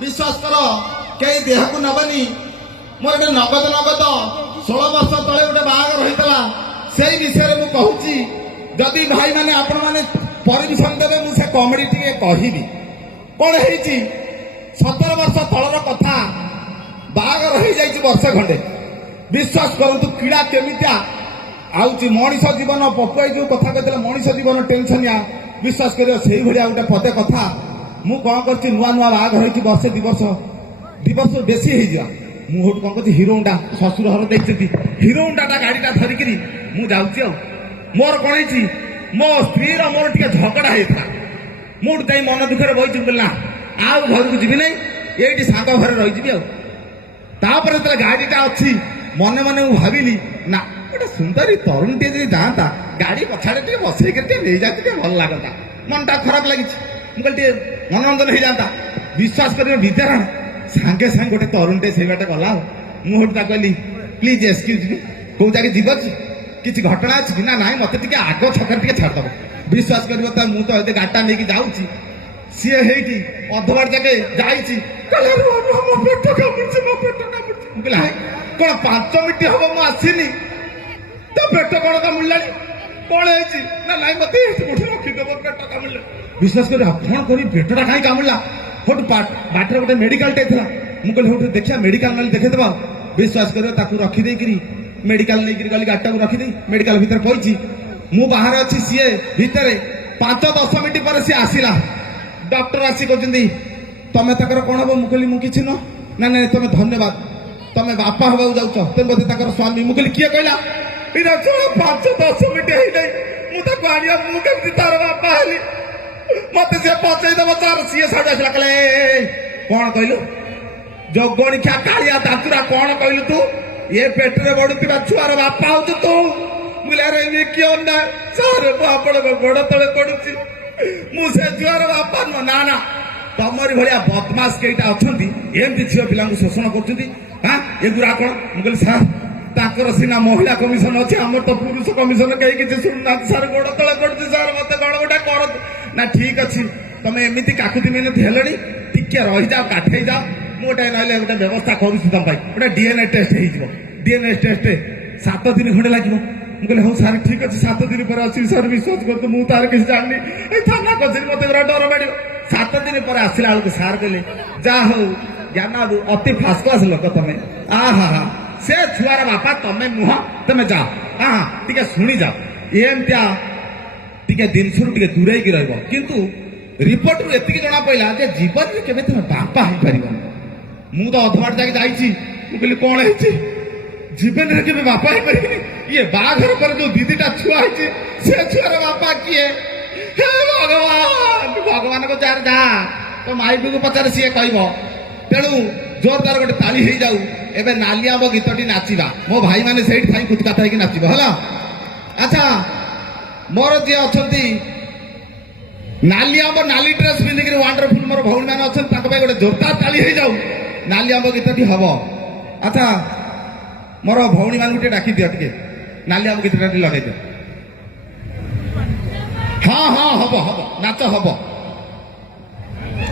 विश्वास कर कई देह को नबनी मोर गोटे नगद नगद 16 वर्ष तले गोटे बाहागर होता से विषय में कहूँ जदि भाई मैंने आपण मैंने परमिशन देवे मुझे कमेडी टे कहबी कौन है 17 वर्ष तलर कथा बाहागर हो जाए वर्ष खंडे विश्वास करूँ कीड़ा केमितिया आउची मनीष जीवन पपुआई जो कथा कहते मनीष जीवन टेंशन या विश्वास कर भाया गोटे पदे कथा मु कौन कर नुआ नुआ बाहागर हो वर्षे 2 वर्ष बेसी हो मुझे कौन कर हिरो होंडा शशुर घर देखते हिरो होंडा गाड़ीटा धरिकी मुझे मोर कौन है मो स्त्री मोर टे झगड़ा होता मुझे जाई मन दुखे बही बोलना आउ घर को जी ना ये सांग घर रही आपर जो गाड़ीटा अच्छी मने मने मुझे भाविली ना गोटे सुंदरी तरुण टे जी जाता गाड़ी पछाड़े टे बसई नहीं जाती भल लगता मनटा खराब लगी मुझे मनोरंजन हो जाता विश्वास कर विद्यारायण सांगे सांगे गोटे तरुण टे से बाटे गला मुझे कहली प्लीज एक्सक्यूज मी कौ जगह जीव किसी घटना अच्छी ना ना मत आग छक छाड़द विश्वास कर मुझे गाड़ीटा नहीं जाऊँगी सी है अधबाड़ जगह जाइए कौन 5 मिनिट हम मुझे आसनी तो पेट कौन कामुड़ा कौन है ना ना मत रखीदेव पेट कामुड़ा विश्वास कर कौन कर पेटा कहीं कामुड़ा हूँ बाटर गोटे मेडिकल टे था मुझे हूँ देखिए मेडिकल ना देखेदेव विश्वास कर रखीदे मेडिकल नहीं गली गाड़ीटा रखीदे मेडिकल भितर पड़ी मु बाहर अच्छी सी भितर 5-10 मिनिट पर सी आसला डॉक्टर आसी कहते तमें तक कौन हम मुझे मुझे न ना ना तुम धन्यवाद तमें बापा हवा जाऊच तुम बोधे स्वामी मुझे किए कहला 5-10 मिनिट मुझे तार बापा हेली मत सी पचईदेव तार सी साढ़े आसला कहले कौन कहलु जोगणिख्या कालिया दातुरा कौन कहलु तू ये पेटे बढ़ुवा छुआर बापा हूँ तू मुझे क्यों ना सर गोड़ तले पड़ुची मुझे छुआर बापा नुह ना ना तमरी भाया बदमाश कईटा अच्छा एमती झील पिला शोषण कर एगुरा कौन मुझे सार ताकर सीना महिला कमिशन अच्छे आम तो पुरुष कमिशन कहीं किसी शुणुना सार गोड़ तले पड़ुची सार मत कौन गोटे कर ना ठीक अच्छे तुम एमती काकुति मिनती हेले टिके रही जाओ काठे जाओ मुझे ना गोटे व्यवस्था करुँ तुम गोटे डीएनए टेस्ट हो डीएनए टेस्ट 7 दिन खंडे लगे मुझे हाँ सार ठीक अच्छे 7 दिन पर अच्छी सर विश्वास कर मुझे तार किसी जानी थाना कचेरी मत डर मार 7 दिन पर आसला बेलू सार कहले जा हो ज्ञान बाबू अति फास्ट क्लास लोक तुम हाँ से छुआर बापा तुम नुह तुम जा हाँ टे शुणी जाओ एमतिया टे जिनस दूरे रु रिपोर्ट रू एति जना पड़ा जीवन में केवे तुम बापा हो पार मु तो अधबाड़ जाके जाइए मुझे कौन है जीवन में केवे बापा हो पारे ये बाघर पर जो दीदीटा छुआ से छुआर बापा किए हे भगवान भगवान को चार जा तो माइक को पचार सी कह तेणु जोरदार गोटे ताली हो जाऊ एवं नालिया आंब गीतटी नाचिबा मो भाई मैंने से कुदकाता है नाचिब है अच्छा मोर जी अच्छा नाली आंब नाली ड्रेस पिंधिक वंडरफुल मोर भौणी मैंने अच्छा गोटे जोरदार ताली हो जाऊ नाली आंब गीतटी हम अच्छा मोर भौणी मान डाकी दियो टे नाली आंब गीतटा लगे दियो हाँ हाँ हम हम नाच हम